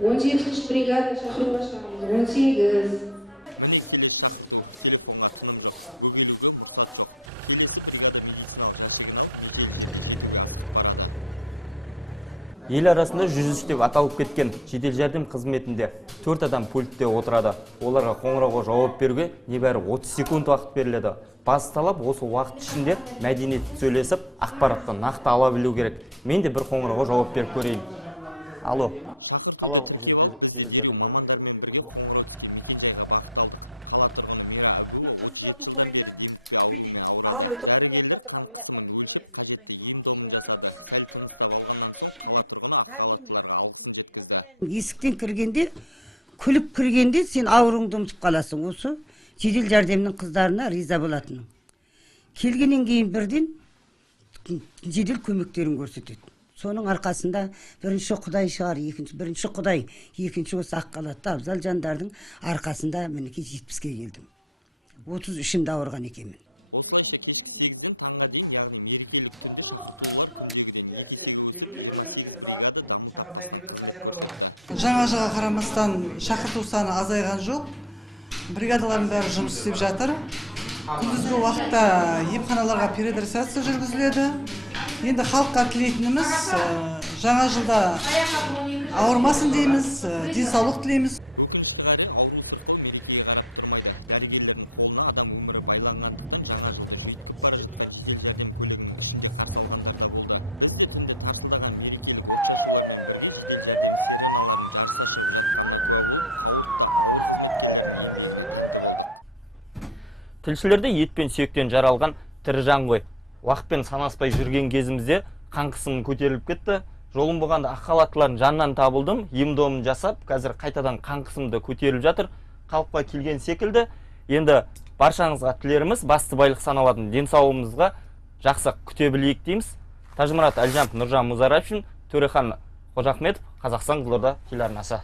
Он жетінші бригада шақыруға шығамыз. 18. Ел арасында 103 деп аталып кеткен жедел жәрдем қызметінде 4 адам пультте отырады. Оларға қоңырауға жауап беруге небәрі 30 секунд уақыт беріледі. Басты талап осы уақыт ішінде мәдениетті сөйлесіп, ақпаратты нақты ала білу керек. Мен де бір қоңырауға жауап беріп көрейін. Алло. Қалалық жедел жәрдем мамандарымен бірге Есіктен кіргенде, күліп кіргенде сен ауруыңды ұмытып қаласың. Осы жедел жәрдемнің қыздарына риза болатының. Келгеннен кейін бірден жедел көмектерін көрсетеді. Соның арқасында бірінші Құдай шығар, бірінші Құдай, екінші осы Аққалатты абзал жандардың арқасында мінеки 70-ке келдім. 33-імде ауырған екенмін. Осылайша кешкі 8-ден таңға дейін, яғни мерекелік күнде шақыртулар Жаңа жылға қарамастан шақырту саны азайған жоқ. Бригадалардың бәрі жұмыс істеп жатыр. Күндізгі уақытта емханаларға переадресация жүргізіледі. Енді халыққа тілейтініміз жаңа жылда ауырмасын дейміз, денсаулық тілейміз. Тілшілерді етпен сүйектен жаралған тірі жан ғой. Уақытпен санаспай жүрген кезімізде қан қысымым көтеріліп кетті. Жолым болғанда Аққалаттылардың жанынан табылдым, ем-домын жасап, қазір қайтадан қан қысымды көтеріліп жатыр. Қалыпқа келген секілді. Енді баршаңызға тілеріміз басты байлық саналатын денсаулығымызға жақсы күте білейік дейміз. Тажмұрат Әлжанов, Нұржан Мұзарапшин, Төрехан Қожахметов, Қазақстан Қызылорда телеарнасы.